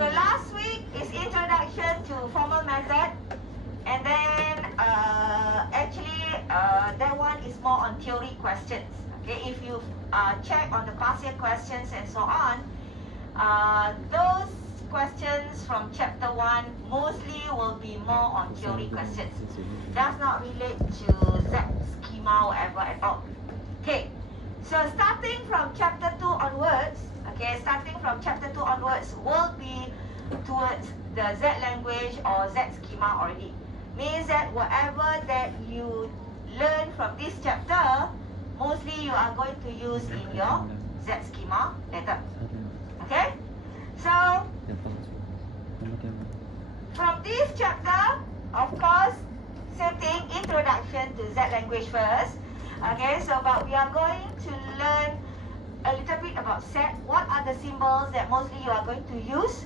So last week is introduction to formal method, and then that one is more on theory questions. Okay, if you check on the past year questions and so on, those questions from chapter 1 mostly will be more on theory questions. Does not relate to Z schema or whatever at all. Okay, so starting from chapter 2 onwards, will be towards the Z language or Z schema already. Means that whatever that you learn from this chapter, mostly you are going to use in your Z schema later. Okay? So, from this chapter, of course, same thing, introduction to Z language first. Okay, so but we are going to learn a little bit about set. What are the symbols that mostly you are going to use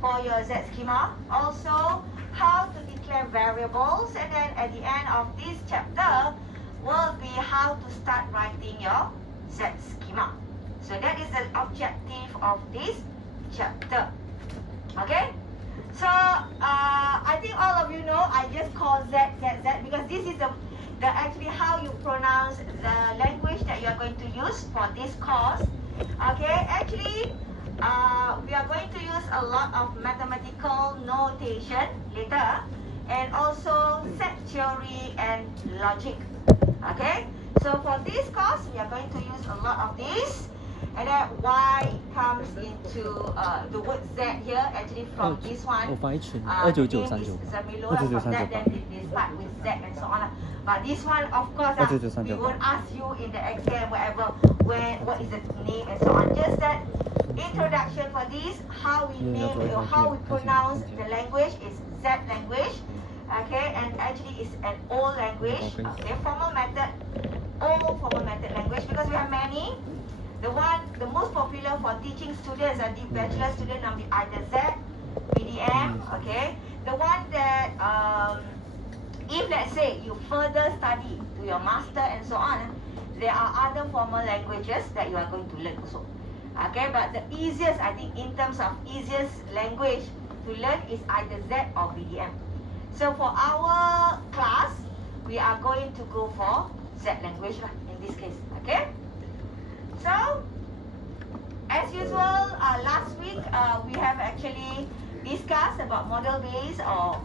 for your Z schema? Also, how to declare variables, and then at the end of this chapter will be how to start writing your Z schema. So that is the objective of this chapter. Okay? So I think all of you know I just call Z because this is the actually how you pronounce the language that you are going to use for this course. Okay, actually we are going to use a lot of mathematical notation later, and also set theory and logic. Okay, so for this course we are going to use a lot of this, and then Y comes into the word Z here actually from this one. The name is Zamilo, from that then they start with Z and so on. But this one, of course, we won't ask you in the exam, whatever, what is the name and so on. Just that introduction for this, how we name or how we pronounce the language is Z language. Okay, and actually it's an old language. Okay, formal method, old formal method language, because we have many. The most popular for teaching students and the bachelor student will be either Z, BDM. Okay, the one that if let's say you further study to your master and so on, there are other formal languages that you are going to learn also. Okay, but the easiest, I think, in terms of easiest language to learn is either Z or BDM. So for our class, we are going to go for Z language in this case. Okay. So, as usual, last week we have actually discussed about model-based or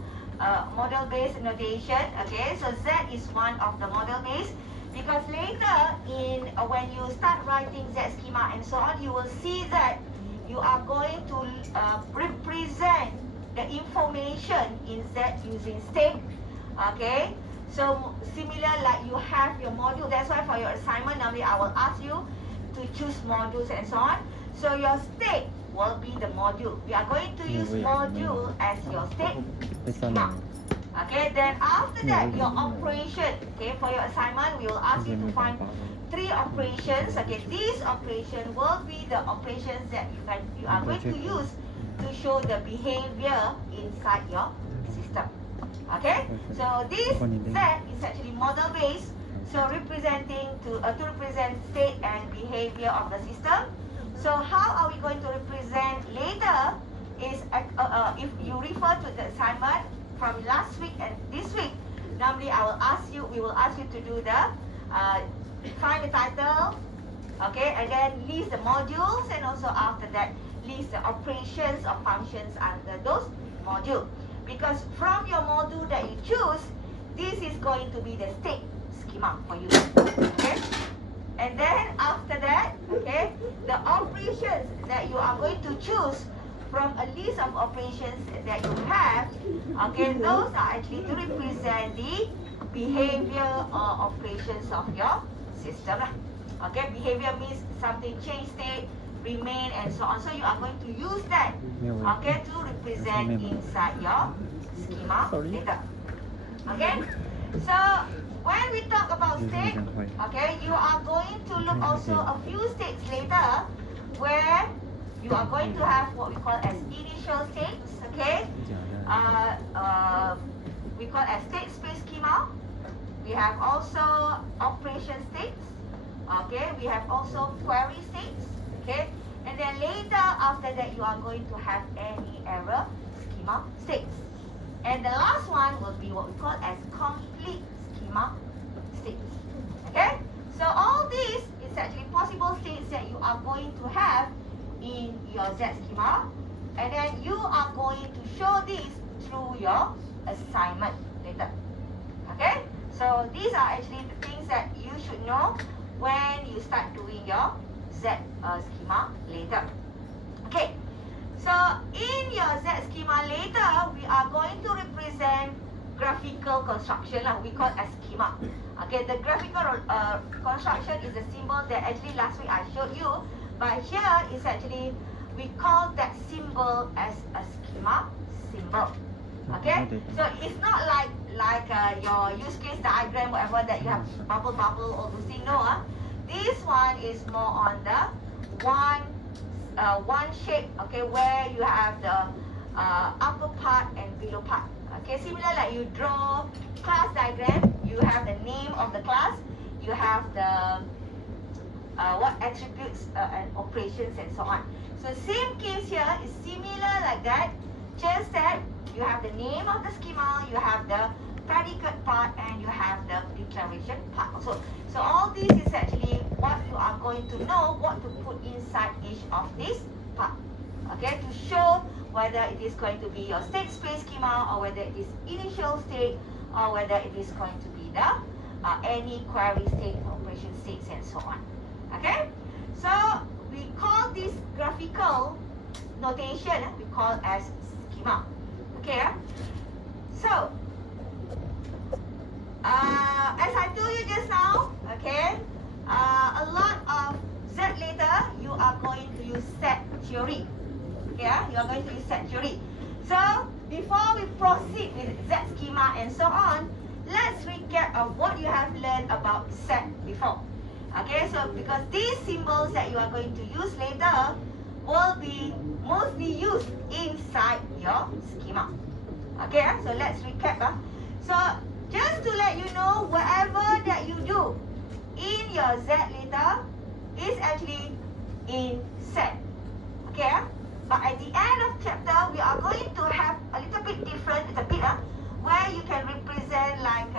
model-based notation. Okay, so Z is one of the model-based, because later in when you start writing Z schema and so on, you will see that you are going to represent the information in Z using state. Okay, so similar like you have your module. That's why for your assignment, normally I will ask you to choose modules and so on. So your state will be the module. We are going to use module as your state schema. Okay, then after that, your operation. Okay, for your assignment, we will ask you to find 3 operations. Okay, these operations will be the operations that you are going to use to show the behavior inside your system. Okay, so this Z is actually model based. So representing to represent state and behavior of the system. So how are we going to represent later is if you refer to the assignment from last week and this week, normally we will ask you to do the find the title, okay, and then list the modules, and also after that list the operations or functions under those modules. Because from your module that you choose, this is going to be the state schema for you. Okay, and then after that, okay, the operations that you are going to choose from a list of operations that you have, okay, those are actually to represent the behavior or operations of your system. Okay, behavior means something change state, remain, and so on. So you are going to use that, okay, to represent inside your schema later. Okay, so when we talk about state, okay, you are going to look also a few states later where you are going to have what we call as initial states. Okay, we call as state space schema. We have also operation states. Okay, we have also query states. Okay, And then later, after that, you are going to have any error schema states. And the last one will be what we call as complete schema states. Okay? So all these is actually possible states that you are going to have in your Z schema. And then you are going to show this through your assignment later. Okay? So these are actually the things that you should know when you start doing your Z schema later. Okay. So in your Z schema later, we are going to represent graphical construction lah. We call as schema. Okay, the graphical construction is a symbol that actually last week I showed you. But here is actually, we call that symbol as a schema symbol. Okay, so it's not like your use case diagram, whatever that you have bubble, all those things. No, this one is more on the one shape, okay, where you have the upper part and below part. Okay, similar like you draw class diagram, you have the name of the class, you have the what attributes and operations and so on. So same case here is similar like that, just that you have the name of the schema, you have the predicate part, and you have the declaration part also. So all this is actually what you are going to know what to put inside each of these part. Okay, to show whether it is going to be your state space schema, or whether it is initial state, or whether it is going to be the any query state, operation states, and so on. Okay, so we call this graphical notation, we call as schema. Okay, so as I told you just now, okay, a lot of Z later, you are going to use set theory. Okay, you are going to use set theory. So before we proceed with Z schema and so on, let's recap of what you have learned about set before. Okay, so because these symbols that you are going to use later will be mostly used inside your schema. Okay, so let's recap. So just to let you know, whatever that you do in your Z later is actually in set. Okay, but at the end of chapter, we are going to have a little bit different, where you can represent like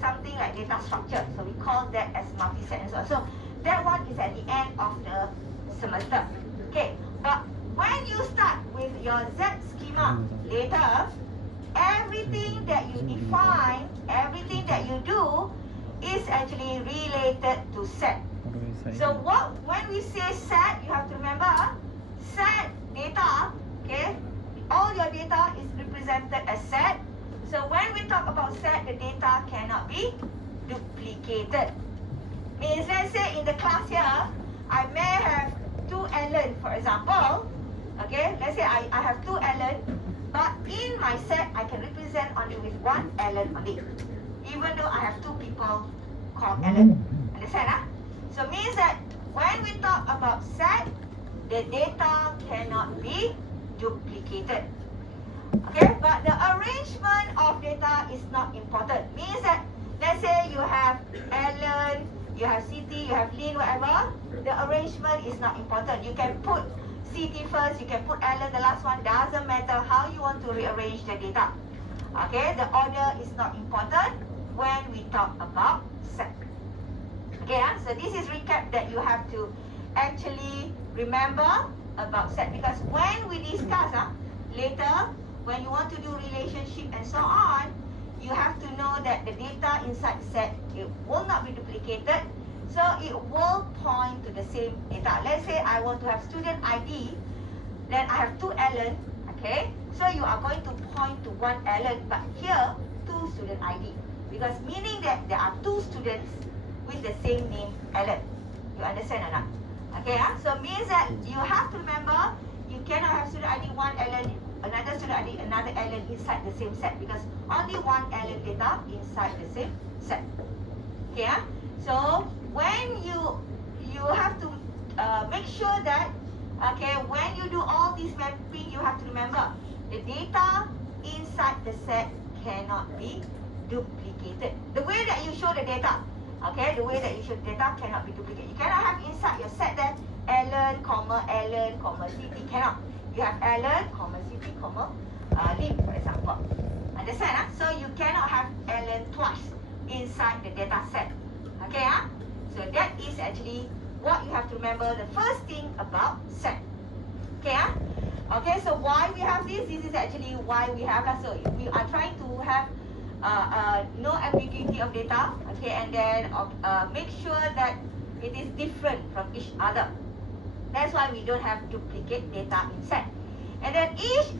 something like data structure. So we call that as multi-set and so on. So that one is at the end of the semester. Okay, but when you start with your Z schema later, everything that you define, everything that you do is actually related to set. So when we say set, you have to remember, set data, okay, all your data is represented as set. So when we talk about set, the data cannot be duplicated. Means, let's say in the class here, I may have 2 Ellen, for example. Okay, let's say I have 2 Ellen, but in my set, I can represent only with 1 Ellen only, even though I have 2 people called Ellen. Understand? So means that when we talk about set, the data cannot be duplicated. Okay, but the arrangement of data is not important. Means that, let's say you have Ellen, you have Siti, you have Lynn, whatever, the arrangement is not important. You can put Siti first, you can put Ellen the last one, doesn't matter how you want to rearrange the data. Okay, the order is not important when we talk about set. Okay, so this is recap that you have to actually remember about set, because when we discuss later, when you want to do relationship and so on, you have to know that the data inside set, it will not be duplicated, so it will point to the same data. Let's say I want to have student ID, then I have 2 Ellen, okay, so you are going to point to 1 Ellen, but here 2 student ID, because meaning that there are 2 students with the same name Ellen. You understand or not? Okay, so means that you have to remember, you cannot have student ID 1 Ellen, another student ID, another Ellen inside the same set, because only 1 Ellen data inside the same set. Okay, so when you have to make sure that, okay, when you do all this mapping, you have to remember the data inside the set cannot be duplicated. The way that you show the data, okay, the way that you show the data cannot be duplicated. You cannot have inside your set that Alan, Siti, cannot. You have Alan, Siti, Lim, for example. Understand? So you cannot have Alan twice inside the data set. Okay? So that is actually what you have to remember, the first thing about set. Okay? Okay, so why we have this? This is actually why we have that. So we are trying to have no ambiguity of data. Okay, and then make sure that it is different from each other. That's why we don't have duplicate data in set. And then each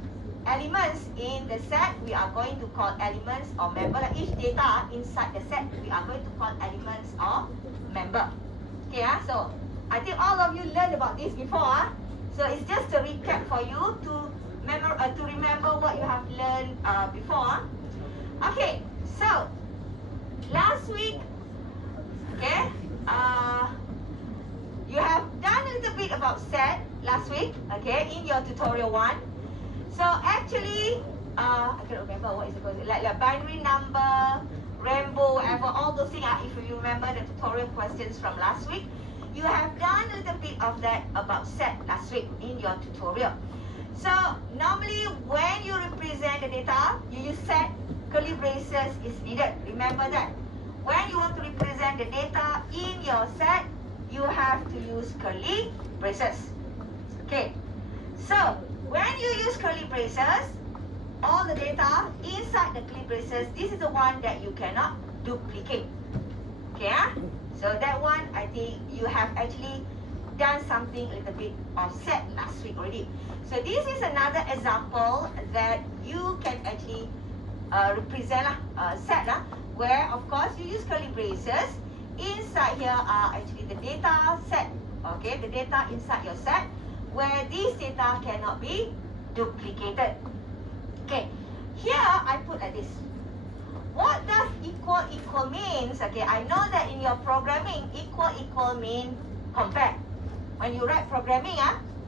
elements in the set we are going to call elements or member. Like each data inside the set we are going to call elements or member. Okay, so I think all of you learned about this before. So it's just a recap for you to remember what you have learned before. Okay, so last week, okay, you have done a little bit about set last week, okay, in your tutorial 1. So actually, I cannot remember what is it called, like binary number, rainbow, whatever, all those things. If you remember the tutorial questions from last week, you have done a little bit of that about set last week in your tutorial. So normally when you represent the data, you use set, curly braces is needed. Remember that. When you want to represent the data in your set, you have to use curly braces. Okay. So when you use curly braces, all the data inside the curly braces, this is the one that you cannot duplicate. Okay, so that one, I think you have actually done something a little bit of set last week already. So this is another example that you can actually represent set where of course you use curly braces. Inside here are actually the data set. Okay, the data inside your set where this data cannot be duplicated. Okay, here I put like this. What does equal means? Okay, I know that in your programming, equal mean compare. When you write programming,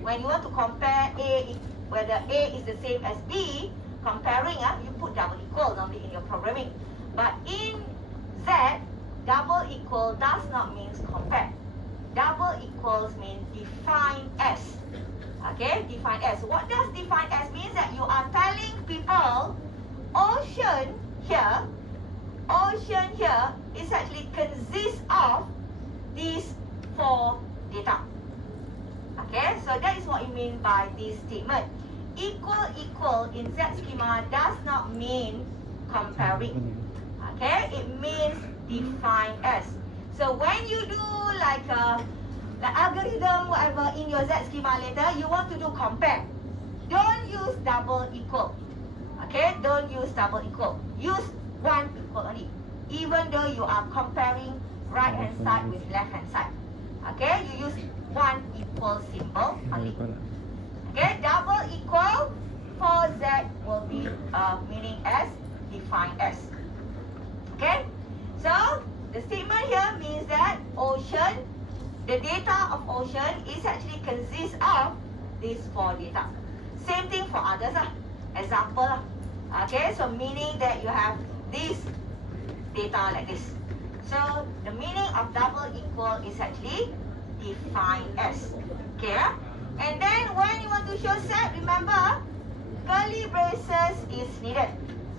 when you want to compare A, whether A is the same as B, comparing, you put double equal normally in your programming. But in Z, double equal does not mean compare. Double equals mean define as. Okay, define as. What does define as means? That you are telling people ocean here is actually consists of these 4 data. Okay, so that is what you mean by this statement. Equal in Z schema does not mean comparing. Okay, it means define as. So when you do like the algorithm whatever in your Z schema later, you want to do compare. Don't use double equal. Okay, don't use double equal. Use 1 equal only. Even though you are comparing right hand side with left hand side. Okay, you use 1 equal symbol only. Okay, double equal for Z will be meaning as define as. Okay, so the statement here means that ocean, the data of ocean is actually consists of these 4 data. Same thing for others. Example. Okay, so meaning that you have this data like this. So the meaning of double equal is actually define as. Okay, and then when you want to show set, remember curly braces is needed.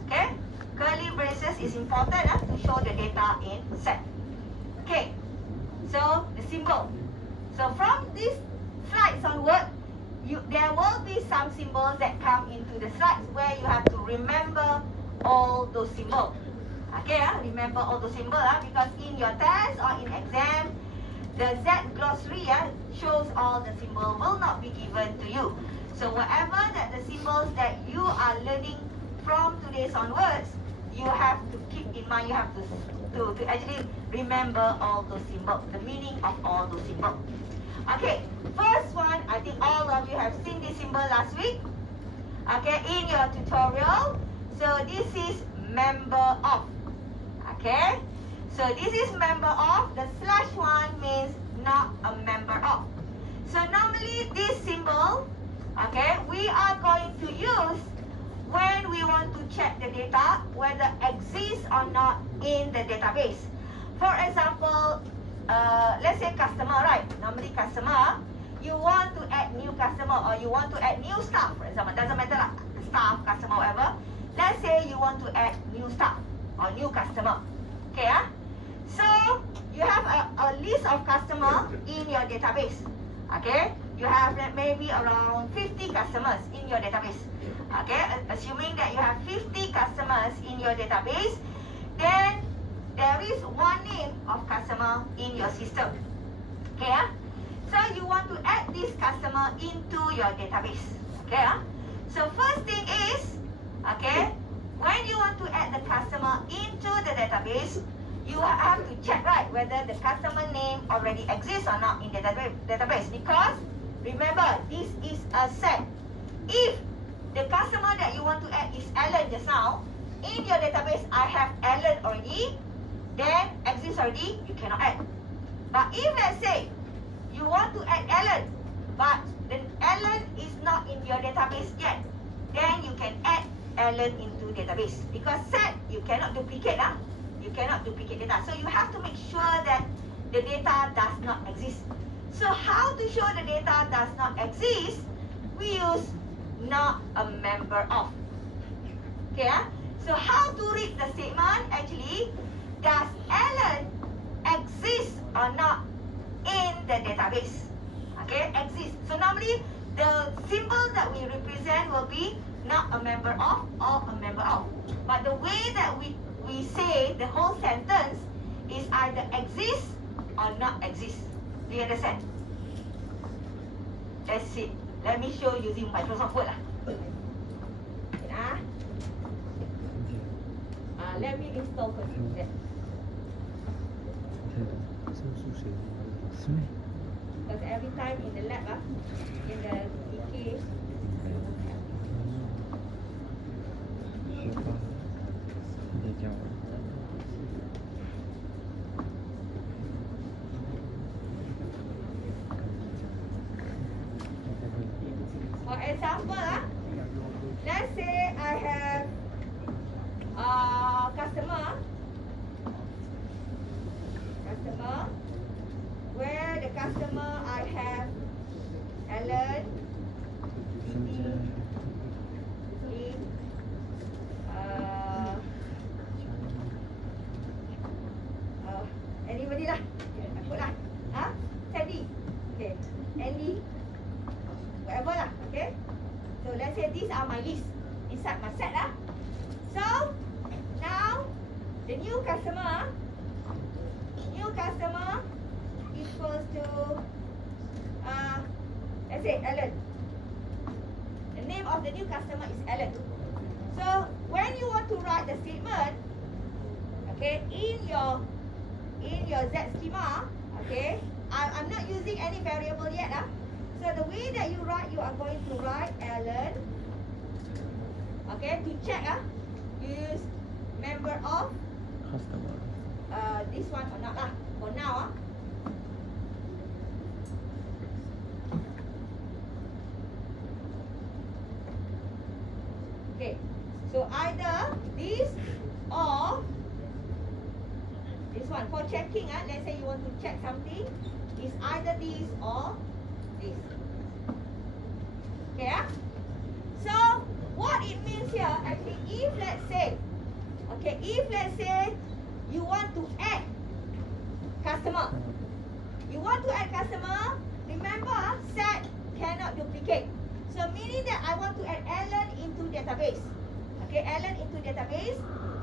Okay, curly braces is important to show the data in set. Okay, so the symbol. So from this slides onward, there will be some symbols that come into the slides where you have to remember all those symbols. Okay, remember all those symbols because in your test or in exam, the Z glossary shows all the symbols will not be given to you. So whatever that the symbols that you are learning from today's onwards, you have to keep in mind, you have to actually remember all those symbols, the meaning of all those symbols. Okay, first one, I think all of you have seen this symbol last week. Okay, in your tutorial. So this is member of. Okay, so this is member of. The slash one means not a member of. So normally this symbol, okay, we are going to use when we want to check the data whether exists or not in the database. For example, let's say customer, right? Normally customer, you want to add new customer or you want to add new staff, for example, doesn't matter lah, staff, customer, whatever. Let's say you want to add new staff or new customer. Okay, so you have a list of customer in your database. Okay, you have maybe around 50 customers in your database. Okay, assuming that you have 50 customers in your database, then there is one name of customer in your system. Okay, so you want to add this customer into your database. Okay, so first thing is, okay, when you want to add the customer into the database, you have to check, right, whether the customer name already exists or not in the database. Because remember, this is a set. If the customer that you want to add is Alan just now, in your database I have Alan already, then exists already, you cannot add. But if let's say you want to add Alan, but the Alan is not in your database yet, then you can add Alan into database. Because set, you cannot duplicate. You cannot duplicate data. So you have to make sure that the data does not exist. So how to show the data does not exist? We use not a member of. Okay, so how to read the statement? Actually, does Alan exist or not in the database? Okay, exist. So normally the symbol that we represent will be not a member of or a member of. But the way that we say the whole sentence is either exist or not exist. Do you understand? That's it. Let me show using Microsoft Word lah. Let me install first. Yeah. Because every time in the lab, in the EK, for example, let's say I have customer where the customer I have Alan, anybody lah, aku lah, Sandy, okay, Andy, whatever lah, okay. So let's say these are my list inside my set lah. So now the new customer equals to let's say Alan. The name of the new customer is Alan. So when you want to write the statement, okay, in your Z schema, okay, I'm not using any variable yet. So the way that you write, you are going to write Alan. Okay, to check, you use member of customer. This one or not lah. For now, okay. So either this or this one. For checking, let's say you want to check something, is either this or this. Okay, so what it means here, actually, if let's say you want to add customer, remember, set cannot duplicate. So meaning that I want to add Alan into database. Okay, Alan into database.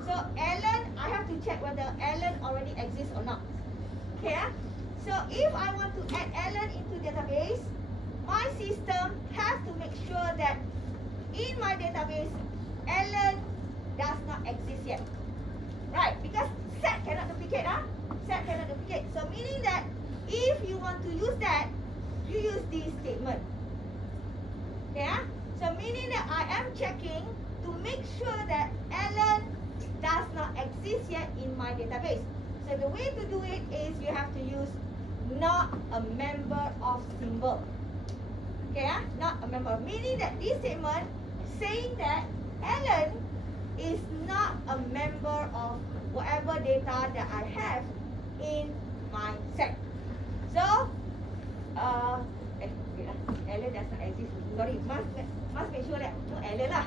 So Alan, I have to check whether Alan already exists or not. Okay, so if I want to add Alan into database, my system has to make sure that in my database, Alan does not exist yet. Right, because set cannot duplicate. Set cannot duplicate. So meaning that if you want to use that, you use this statement. Okay, so meaning that I am checking to make sure that Alan does not exist yet in my database. So the way to do it is you have to use not a member of symbol. Okay, not a member. Meaning that this statement saying that Alan is not a member of whatever data that I have in my set. So, lah. Allen does not exist. Sorry, must make sure that no Allen lah.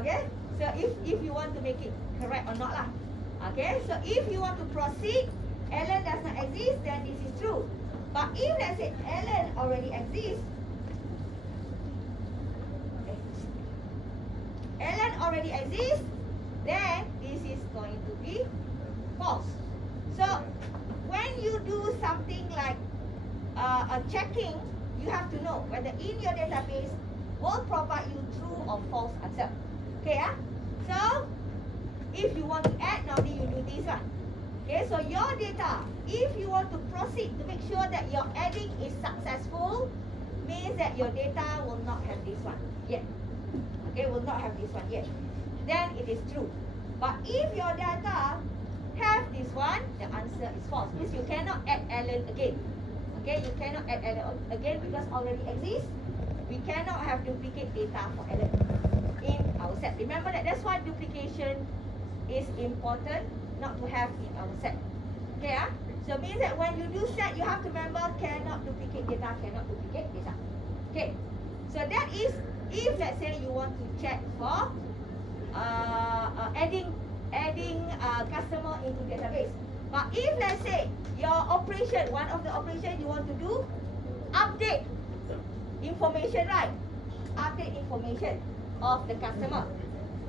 Okay. So if you want to make it correct or not lah. Okay. So if you want to proceed, Allen does not exist, then this is true. But if let's say Allen already exists, Allen already exists, then this is going to be false. So when you do something like a checking, you have to know whether in your database will provide you true or false answer. Okay, so if you want to add, now you do this lah. Okay, so your data, if you want to proceed to make sure that your adding is successful, means that your data will not have this one yet. Okay, will not have this one yet. Then it is true. But if your data have this one, the answer is false. Means you cannot add Allen again. Okay, you cannot add Allen again because already exists. We cannot have duplicate data for Allen in our set. Remember that's why duplication is important not to have in our set. Okay, so means that when you do set, you have to remember cannot duplicate data, cannot duplicate data. Okay, so that is if let's say you want to check for adding customer into database. But if let's say your operation, one of the operation you want to do, update information, right? Update information of the customer.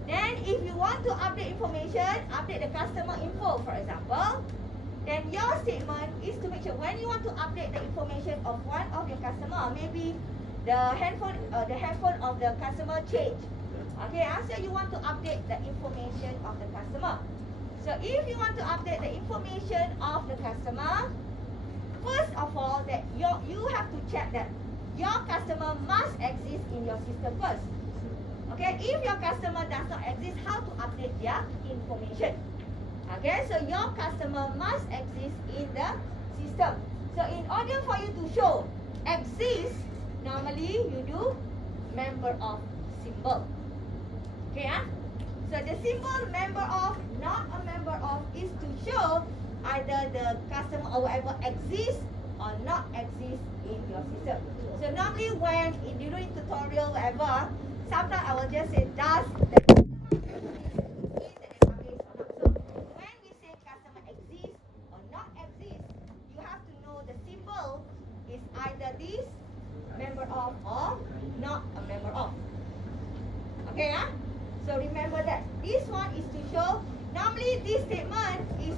Then if you want to update information, update the customer info, for example, then your statement is to make sure when you want to update the information of one of your customer, maybe the handphone of the customer change. Okay, so you want to update the information of the customer. So if you want to update the information of the customer, first of all, that you have to check that your customer must exist in your system first. Okay, if your customer does not exist, how to update their information? Okay, so your customer must exist in the system. So in order for you to show exist, normally you do member of symbol. Okay, so the symbol member of, not a member of, is to show either the customer or whatever exists or not exists in your system. So normally when during tutorial whatever, sometimes I will just say does the customer exist in the database or not. So when we say customer exists or not exists, you have to know the symbol is either this member of or not a member of. Okay, so remember that this one is to show. Normally this statement is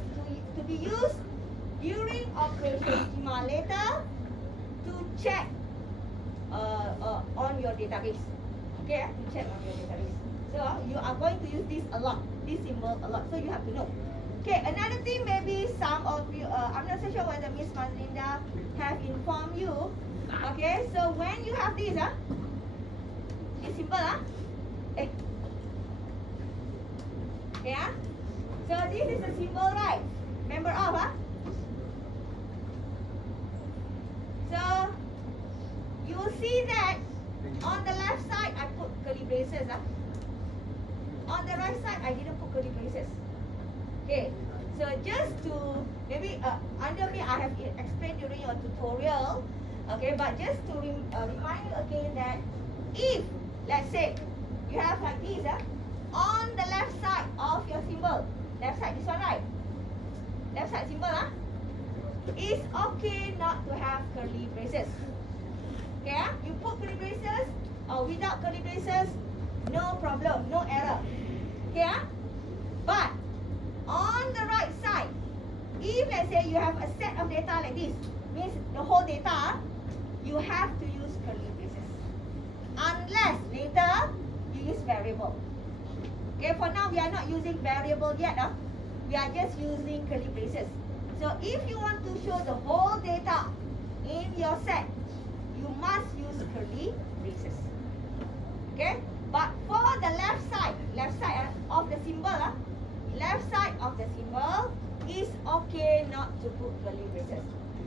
to be used during operation schema later to check on your database. Okay, to check on your database. So you are going to use this a lot, this symbol a lot. So you have to know. Okay, another thing maybe some of you, I'm not so sure whether Miss Mazlinda have informed you. Okay, so when you have this, this symbol, okay, so this is a symbol, right? Member of, So you see that on the left side I put curly braces, On the right side I didn't put curly braces. Okay, so just to maybe under me I have explained during your tutorial. Okay, but just to remind you again that if let's say you have like this, on the left side of your symbol, left side, this one, right? Left side symbol, it's okay not to have curly braces. Okay, you put curly braces or without curly braces, no problem, no error. Okay, but on the right side, if let's say you have a set of data like this, means the whole data, you have to use curly braces. Unless later you use variable. Okay, for now we are not using variable yet. We are just using curly braces. So if you want to show the whole data in your set, you must use curly braces. Okay, but for the left side of the symbol, left side of the symbol is okay not to put curly braces.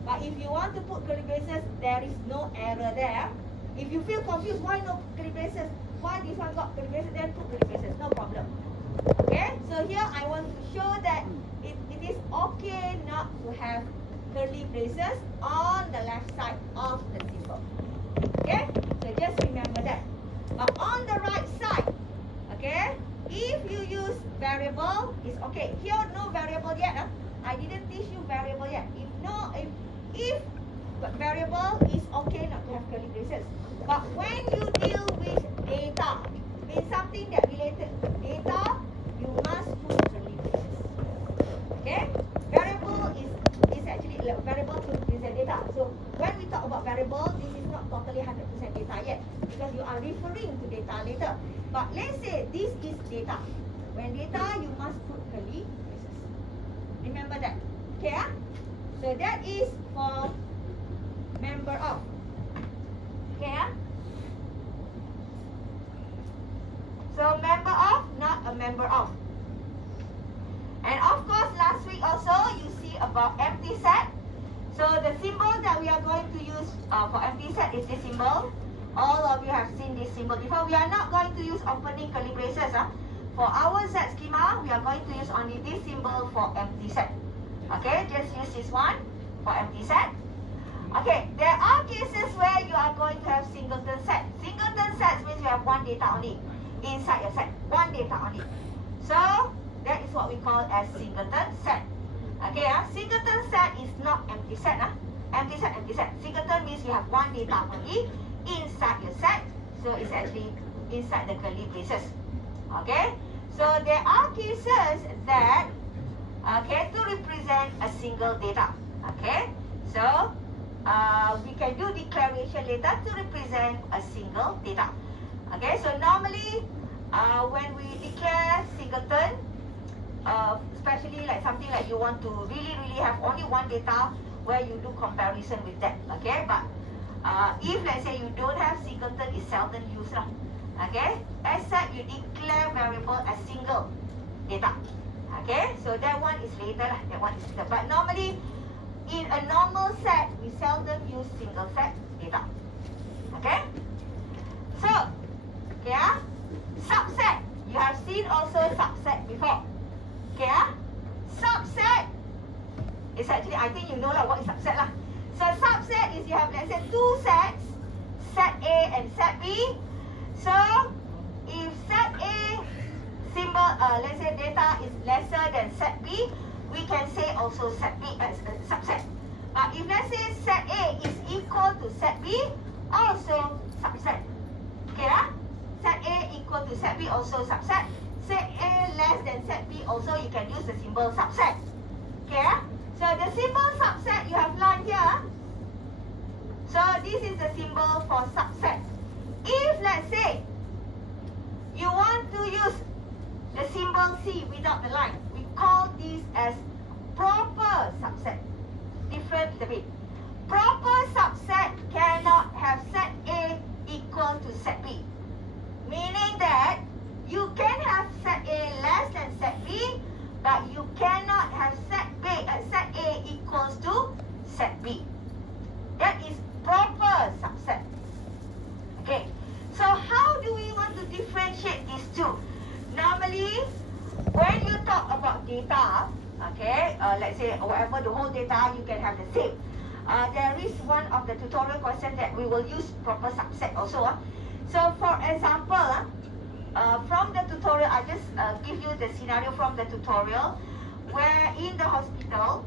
But if you want to put curly braces, there is no error there. If you feel confused, why no curly braces? Why this one got curly braces? Then put curly braces, no problem. Okay, so here I want to show that it is okay not to have curly braces on the left side of the symbol. Okay, so just remember that. But on the right side, okay, if you use variable, it's okay. Here no variable yet. I didn't teach you variable yet. If variable is okay not to have curly braces. But when you deal with data, means something that related to data, you must put curly braces. Okay? Variable is actually variable to represent data. So when we talk about variable, this is not totally 100% data yet, because you are referring to data later. But let's say this is data. When data, you must put curly braces. Remember that. Okay? So that is for member of. Okay? So member of, not a member of. And of course, last week also, you see about empty set. So the symbol that we are going to use for empty set is this symbol. All of you have seen this symbol before. We are not going to use opening curly braces. For our set schema, we are going to use only this symbol for empty set. Okay, just use this one for empty set. Okay, there are cases where you are going to have singleton set. Singleton sets means you have one data only inside your set. One data only. So that is what we call as singleton set. Okay, singleton set is not empty set. Empty set, empty set. Singleton means you have one data only inside your set. So it's actually inside the curly braces. Okay, so there are cases that to represent a single data. Okay, so we can do declaration later to represent a single data. Okay, so normally when we declare singleton, especially like something like you want to really have only one data where you do comparison with that. Okay, but if let's say you don't have singleton, it's seldom used. Okay, except you declare variable as single data. Okay, so that one is later. That one is later. But normally in a normal set, we seldom use single set data. Okay, so subset. You have seen also subset before. Okay, subset is actually, I think you know what is subset lah. So subset is you have, let's say, two sets, set A and set B. So if set A symbol, let's say data is lesser than set B, we can say also set B as a subset. But if let's say set A is equal to set B, also subset. Okay, set A equal to set B, also subset. Set A less than set B, also you can use the symbol subset. Okay, so the symbol subset you have learned here. So this is the symbol for subset. If let's say you want to use the symbol C without the line, we call this as proper subset. Different a bit. Proper subset cannot have set A equal to set B. Meaning that you can have set A less than set B, but you cannot have set A equals to set B. That is proper subset. Okay, so how do we want to differentiate these two? Normally, when you talk about data, okay, let's say whatever the whole data, you can have the same. There is one of the tutorial question that we will use proper subset also. So for example, from the tutorial, I just give you the scenario from the tutorial where in the hospital,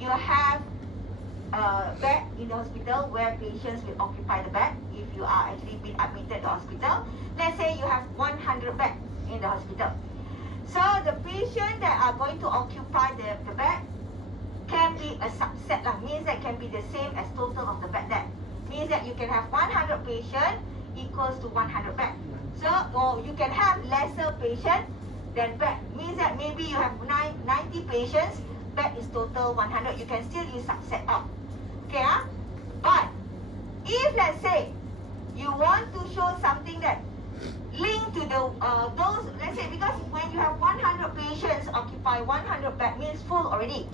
you have a bed in the hospital where patients will occupy the bed if you are actually been admitted to the hospital. Let's say you have 100 beds in the hospital. So the patient that are going to occupy the bed can be a subset lah. Means that can be the same as total of the bed there. Means that you can have 100 patient equals to 100 bed. So or you can have lesser patient than bed. Means that maybe you have 90 patients, bed is total 100. You can still use subset of. Okay, but if let's say you want to show something that link to the those, let's say, because when you have 100 patients occupy 100 bed means full already.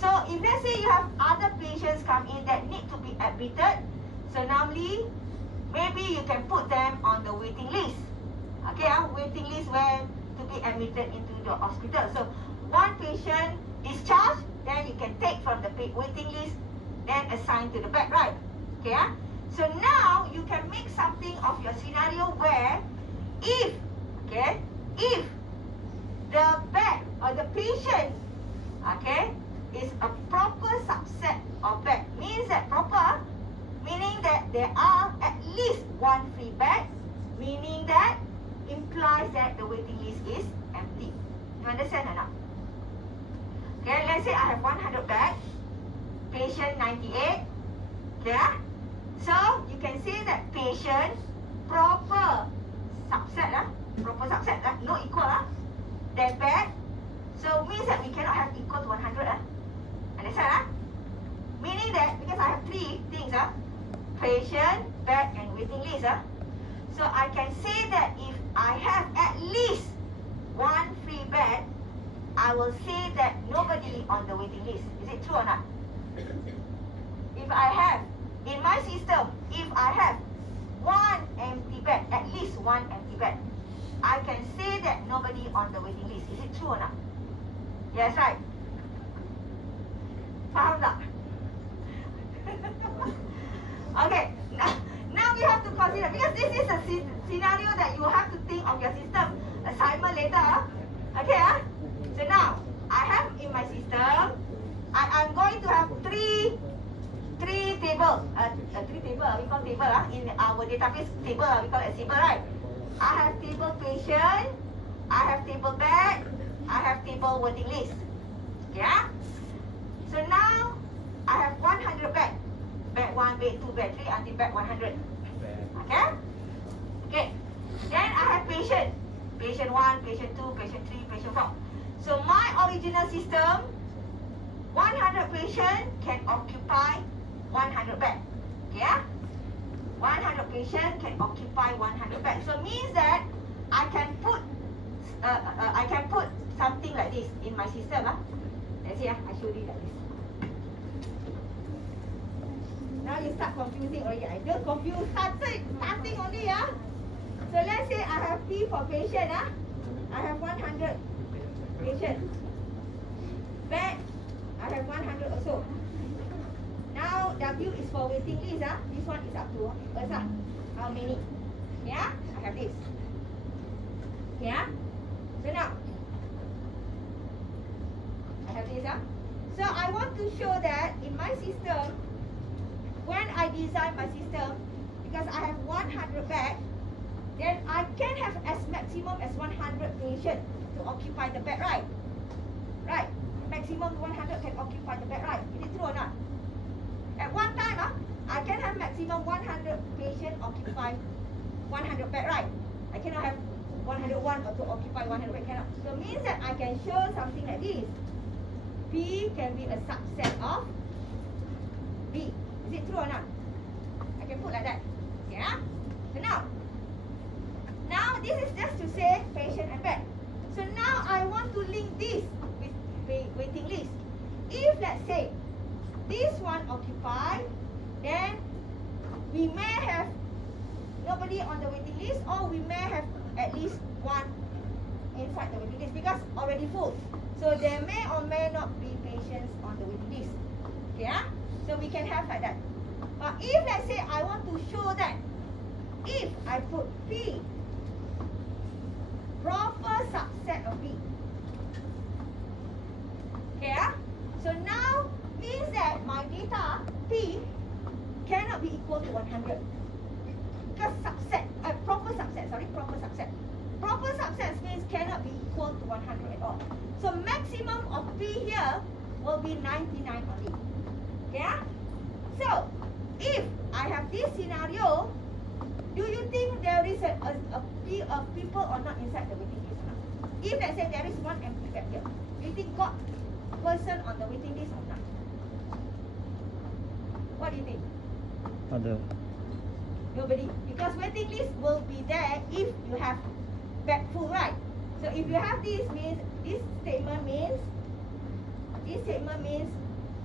So if let's say you have other patients come in that need to be admitted, so normally maybe you can put them on the waiting list. Okay, waiting list where to be admitted into the hospital. So one patient discharged, then you can take from the waiting list, then assign to the bed, right? Okay, So now you can make something of your scenario where if, okay, if the bed or the patient, okay, is a proper subset of bed, means that proper, meaning that there are at least one free bed, meaning that implies that the waiting list is empty. You understand or not? Okay, let's say I have 100 beds, patient 98. Okay, so you can say that patient proper subset proper subset no equal their bed. So means that we cannot have equal to 100 Understand Meaning that because I have three things patient, bed and waiting list So I can say that if I have at least one free bed, I will say that nobody on the waiting list. Is it true or not? If I have, in my system, if I have one empty bed, at least one empty bed, I can say that nobody on the waiting list. Is it true or not? Yes, right. Faham tak? Okay, now we have to consider, because this is a scenario that you have to think of your system assignment later. Okay, so now I have in my system, I'm going to have three table. Three table, we call table in our database table, we call it table, right? I have table patient, I have table bed, I have table waiting list. Okay, so now I have 100 bed. Bed 1, bed 2, bed 3 until bed 100. Okay? Okay. Then I have patient. Patient 1, patient 2, patient 3, patient 4. So my original system, 100 patient can occupy 100 bed. Okay? 100 patient can occupy 100 bed. So means that I can put something like this in my system. Let's see, I show you like this. Now you start confusing already. I don't confuse. Starting only. So let's say I have P for patient. I have 100 patient. Bed, I have 100 also. Now W is for waiting list. This one is up to us. How many? Yeah, I have this. Yeah. So now I have this. So I want to show that in my system, when I design my system, because I have 100 bed, then I can have as maximum as 100 patient to occupy the bed, right? Right. Maximum 100 can occupy the bed, right? Is it true or not? At one time, I can have maximum 100 patient occupy 100 bed, right? I cannot have 101 to occupy 100 bed, cannot. So means that I can show something like this. P can be a subset of B. Is it true or not? I can put like that. Yeah. So now this is just to say patient and bed. So now I want to link this with waiting list. If let's say this one occupied, then we may have nobody on the waiting list, or we may have at least one inside the waiting list because already full. So there may or may not be patients on the waiting list. Okay, so we can have like that. But if let's say I want to show that if I put P proper subset of B. Okay, so now means that my data P cannot be equal to 100. Because proper subset. Proper subsets means cannot be equal to 100 at all. So maximum of P here will be 99 only. Okay? So, if I have this scenario, do you think there is a P of people or not inside the waiting list or not? If let's say there is one empty bed here, do you think got person on the waiting list or not? What do you think? Ada. Nobody. Because waiting list will be there if you have bed full, right? So if you have this means, this statement means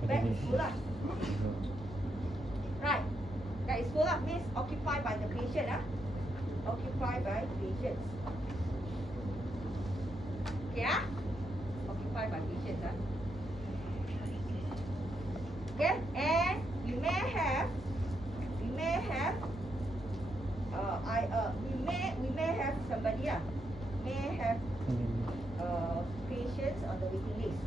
bed is full up. Right. That is full up means occupied by the patient. Occupied by patients. Okay, occupied by patients. Okay, and we may may have we may have somebody may have patients on the waiting list.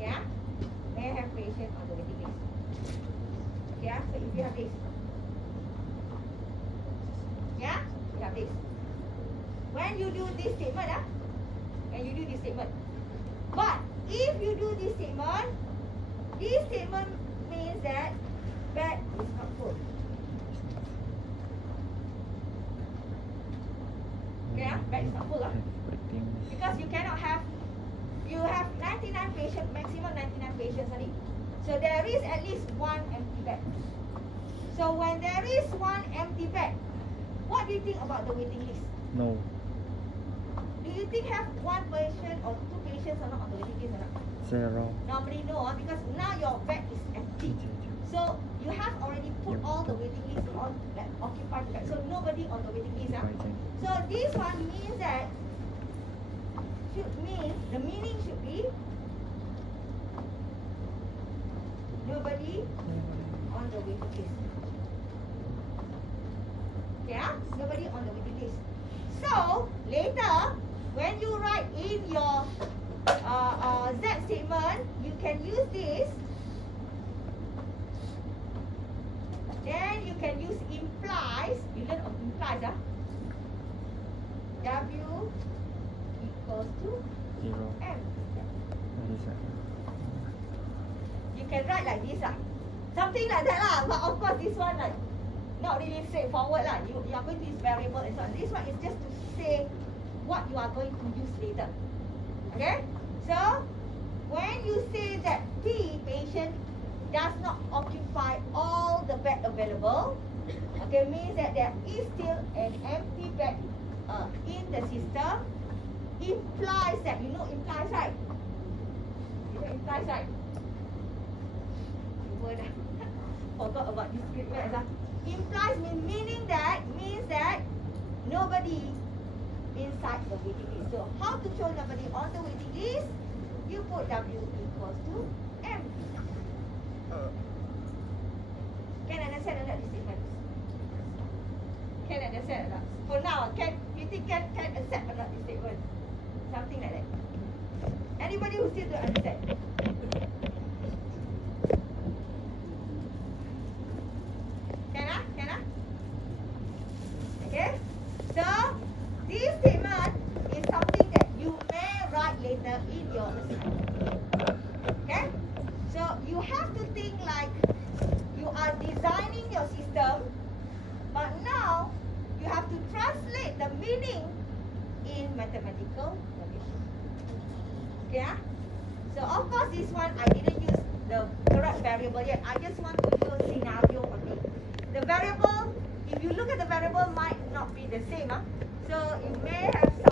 Yeah, may have patients on the waiting list. Yeah, so if you have this, yeah, you have this. When you do this statement, but if you do this statement means that bed is not full. Okay, bed is not full, because you cannot have. You have 99 patients, maximum 99 patients only. So there is at least one empty bed. So when there is one empty bed, what do you think about the waiting list? No. Do you think have one patient or two patients or not on the waiting list or not? 0. Normally no, because now your bed is empty. So you have already put all the waiting list on like occupied bed. So nobody on the waiting list. So this one means that the meaning should be nobody on the waiting list. Yeah, nobody on the waiting list. So later, when you write in your Z statement, you can use this. Then you can use implies. You learn of implies, W equals to 0. M. What is that? You can write like this, something like that, but of course this one like not really straightforward. You are going to use variable and so on. This one is just to say what you are going to use later. Okay? So when you say that P patient does not occupy all the bed available, okay, means that there is still an empty bed in the system. Implies that, implies, right? Implies, right? Forgot about this Greek words. Implies means that nobody inside the waiting list. So how to show nobody on the waiting list? You put W equals to M. Can understand or not this statement? Can understand or not? For now, you think can accept or not this statement? Something like that. Anybody who still don't understand? Can? Okay? So, this statement is something that you may write later in your assignment. Okay? So, you have to think like you are designing your system, but now you have to translate the meaning in mathematical notation. Okay? So, of course, this one I didn't use the correct variable yet. I just want to show scenario only. The variable, if you look at the variable, might not be the same. So, you may have some